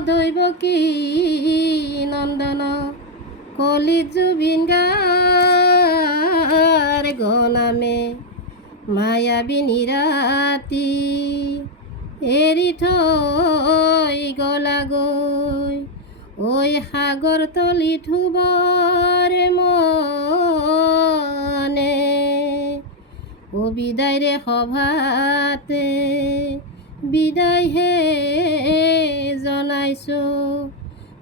দৈবকী নন্দন কলি জুবিন গাৰ গনামে মায়াবিনী ৰাতি এৰি থৈ গলাগৈ ঐ সাগৰ তলি থুবৰ মনে ও বিদায় ৰে সভাতে বিদায় হে জনাইছো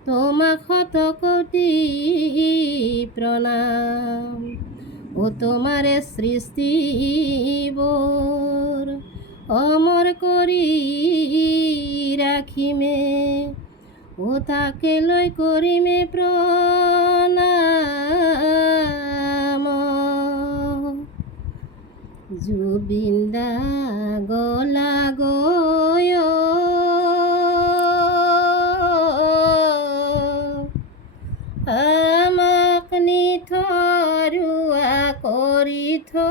তোমাক শত কোটি প্ৰণাম ও তোমাৰে সৃষ্টিবোৰ অমৰ কৰি ৰাখিমে ও তাকে লৈ কৰিমে প্ৰণাম জুবিন দা গলা গৈ আমাক নিথৰুৱা কৰি থৈ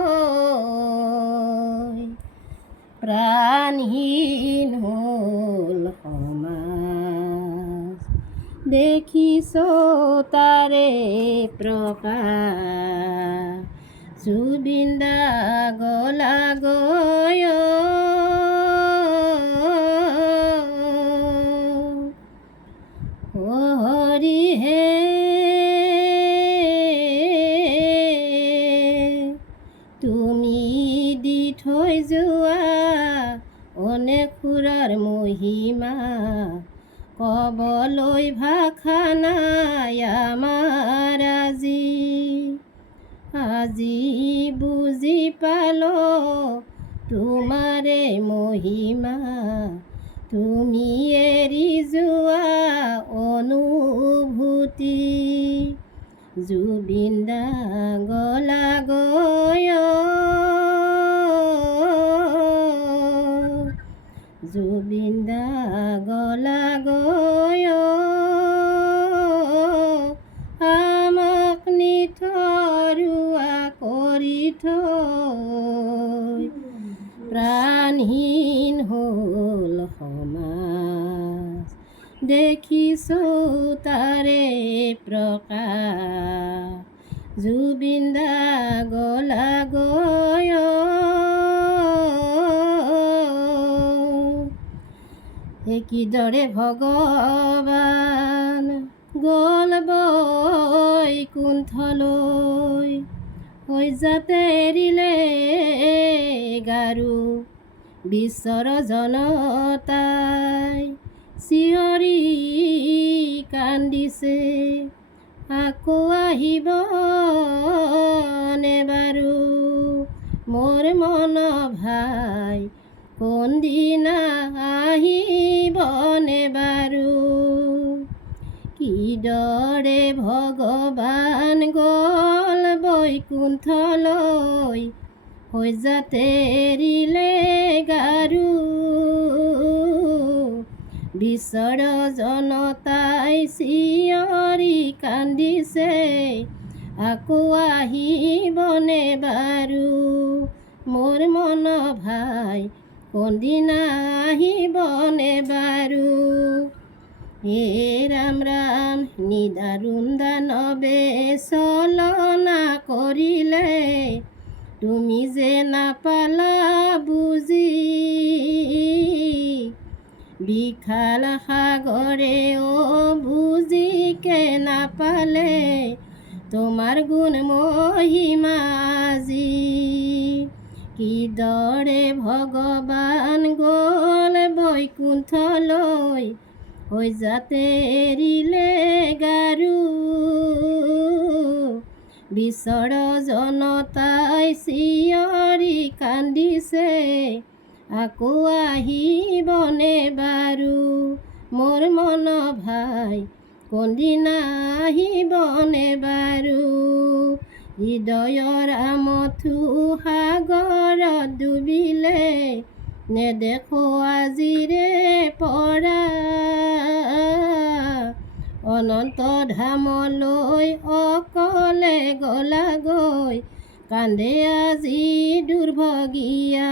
প্ৰাণহীন হ'ল সমাজ দেখিছ তাৰে প্ৰকাশ জুবিন দা গলা গৈ হৰি হে তুমি দি থৈ যোৱা অনেক সুৰাৰ মহিমা কবলৈ ভাষা নাই আমাৰ আজি বুজি পালো তোমাৰে মহিমা তুমি এৰি যোৱা অনুভূতি জুবিন দা গলা গৈ জুবিন দা গলা গৈ আমাক নিথৰুৱা কৰি থৈ প্ৰাণহীন হ'ল সমাজ দেখিছো তাৰে প্ৰকাশ জুবিন দা গলা গৈ কিদৰে ভগৱান গ'ল বৈকুণ্ঠলৈ হৈ যাতে এৰিলে গাৰু বিশ্বৰ জনতাই চিঞৰি কান্দিছে আকৌ আহিব নে বাৰু মোৰ মন ভাই কোনদিনা আহিবনে বাৰু কিদৰে ভগৱান গ'ল বৈকুণ্ঠলৈ হৈ যাতে এৰিলে গাৰু বিশ্বৰ জনতাই চিঞৰি কান্দিছে আকৌ আহিবনে বাৰু মোৰ মন ভাই কোনদিনা আহিবনে বাৰু হে ৰাম ৰাম নিদাৰুণ দানৱে চলনা কৰিলে তুমি যে নাপালা বুজি বিশাল সাগৰে বুজিকে নাপালে তোমাৰ গুণ মহিমা আজি কিদৰে ভগৱান গ'ল বৈকুণ্ঠলৈ হৈ যাতে এৰিলে গাৰু বিশ্বৰ জনতাই চিঞৰি কান্দিছে আকৌ আহিবনে বাৰু মোৰ মন ভাই কোনদিনা আহিবনে বাৰু হৃদয়ৰ আমঠু সাগৰত ডুবিলে নেদেখো আজিৰে পৰা অনন্ত ধামলৈ অকলে গলাগৈ কান্দে আজি দুৰ্ভগীয়া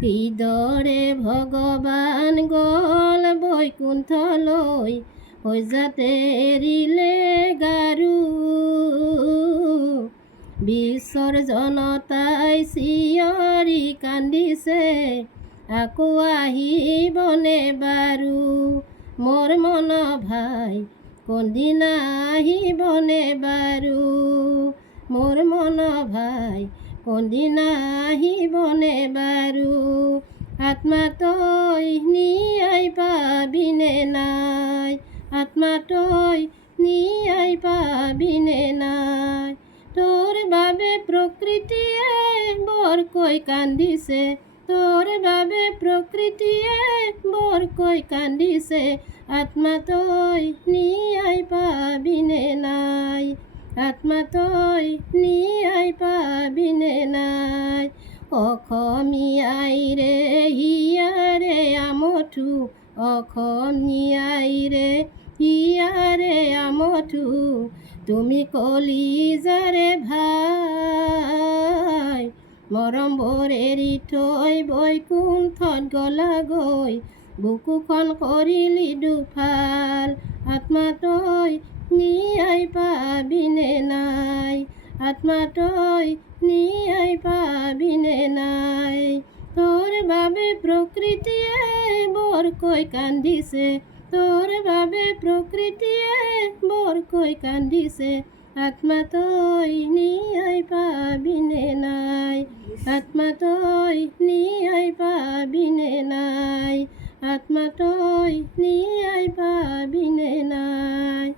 কিদৰে ভগৱান গ'ল বৈকুণ্ঠলৈ হৈ যাতে এৰিলে গাৰু বিশ্বৰ জনতাই চিঞৰি কান্দিছে আকৌ আহিবনে বাৰু মোৰ মন ভাই কোনদিনা আহিবনে বাৰু মোৰ মন ভাই কোনদিনা আহিবনে বাৰু আত্মা তই নিয়াই পাবিনে নাই আত্মা তই নিয়াই পাবিনে নাই তোৰ বাবে প্ৰকৃতিয়ে বৰকৈ কান্দিছে তোৰ বাবে প্ৰকৃতিয়ে বৰকৈ কান্দিছে আত্মা তই নিয়াই পাবিনে নাই আত্মা তই নিয়াই পাবিনে নাই অসমীয়াই ৰে হিয়াৰে আমঠু অসমীয়াই ৰে হিয়াৰে আমঠু তুমি কলিজাৰে ভাই মৰমবোৰ এৰি থৈ বৈকুণ্ঠত গলাগৈ বুকুখন কৰিলি দুফাল আত্মা তই নিয়াই পাবিনে নাই আত্মা তই নিয়াই পাবিনে নাই তোৰ বাবে প্ৰকৃতিয়ে বৰকৈ কান্দিছে তোৰ বাবে প্ৰকৃতিয়ে বৰকৈ কান্দিছে আত্মা তই নিয়াই পাবিনে নাই আত্মা তই নিয়াই পাবিনে নাই আত্মা তই নিয়াই পাবিনে নাই